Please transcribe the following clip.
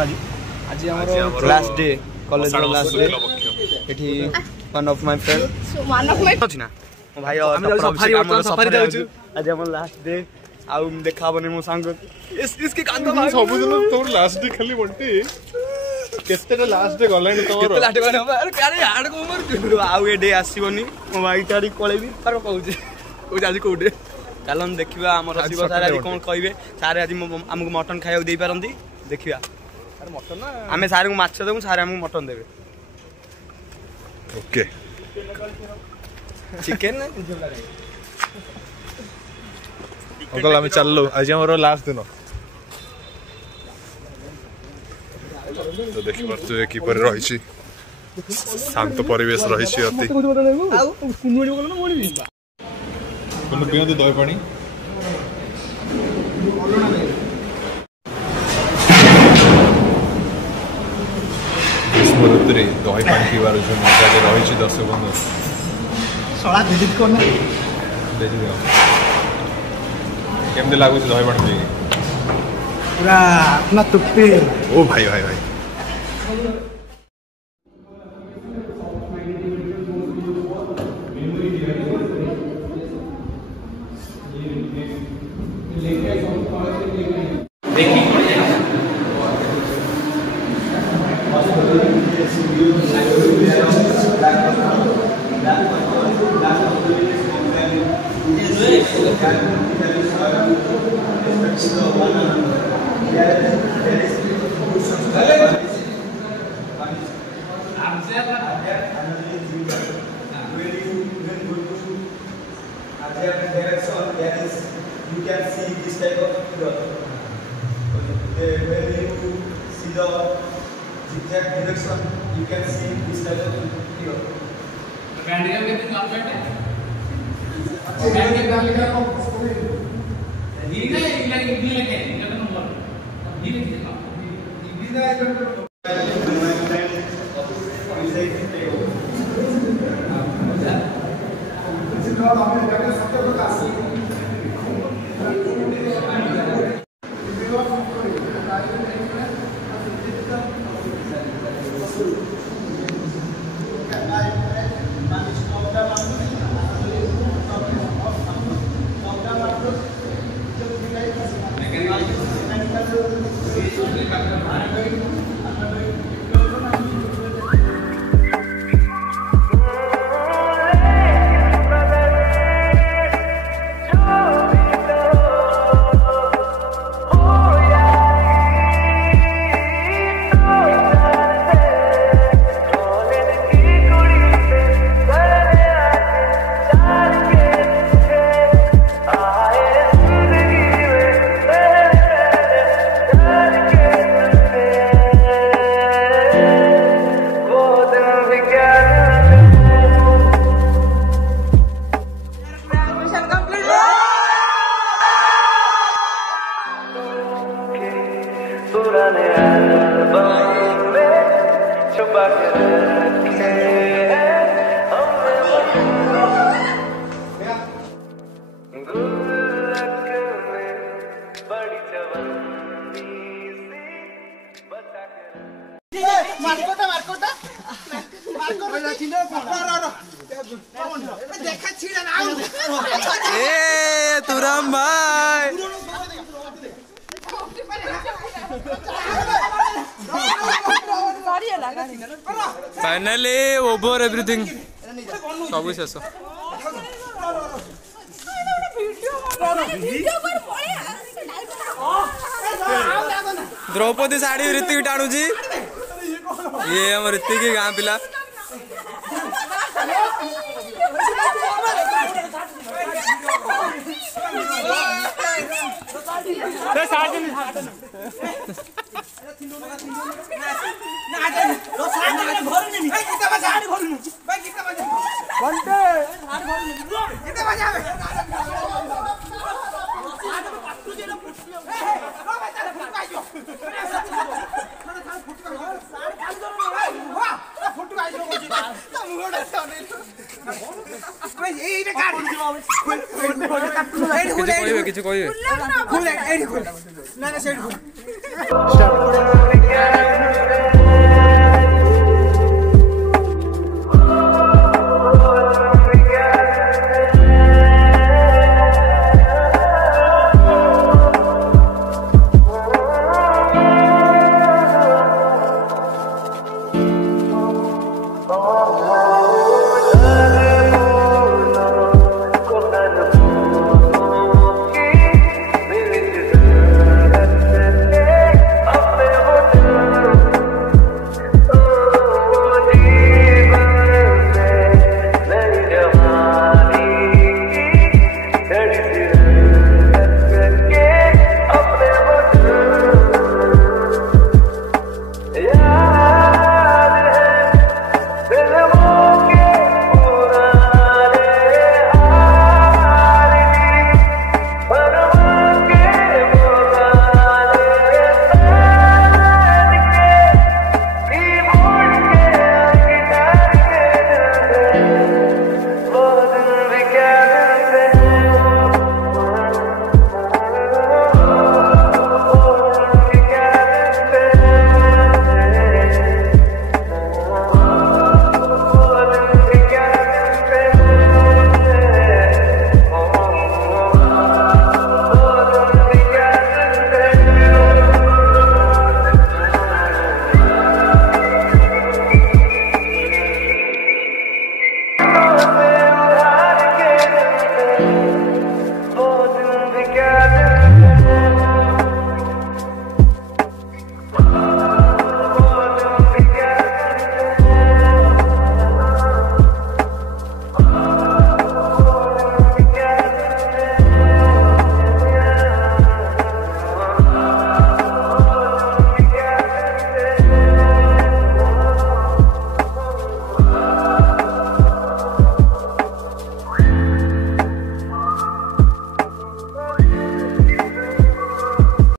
आज आज हमर लास्ट डे कॉलेज रो लास्ट डे एठी वन ऑफ माय फ्रेंड अछि ना मो भाई और सफारी जाउछु आज हमर लास्ट डे आउ देखा बने मो संग इसके कांद सब दिन तोर लास्ट डे खाली बंटे केतेटा लास्ट डे गलानी तोर केते लास्ट डे अरे अरे यार को मर आउ ए डे आसीबनी मो भाई तारी कोलेबी पर कहूजे ओ आज कोडे चलन देखिबा हमर शिव सारे आज कोन कहबे सारे आज हमको मटन खाइयो देई पारंती देखिबा अरे मटन ना हमें सारे को माछ देबो सारे हमको मटन देबे ओके चिकन अंकल हमें चललो आज हमरो लास्ट दिन तो देखि परतु की पर रही छी शांत परिवेश रही छी अति आ कुनुडी बोलनो मोडी कोन पियंती दही पानी ग्रीष्म ऋतुरे दही पानी पीवार जो मजा रही दर्शक बंधु सळा विजिट करना देखि केमते लागु दही पानी पी पूरा अपना तुप्पी ओ भाई भाई भाई You can see this type of figure. When you see the zigzag direction, you can see this type of figure. The bandicam कितनी कंप्लीट है? bandicam लिखा है ये ना ये लगे ये नंबर ये लिखा ये ना तुराम भाई फाइनली ओवर एवरीथिंग सब शेष द्रौपदी साड़ी ऋतिक टाणुची ये हम ऋतिक गाँ पिला किसी Thank you.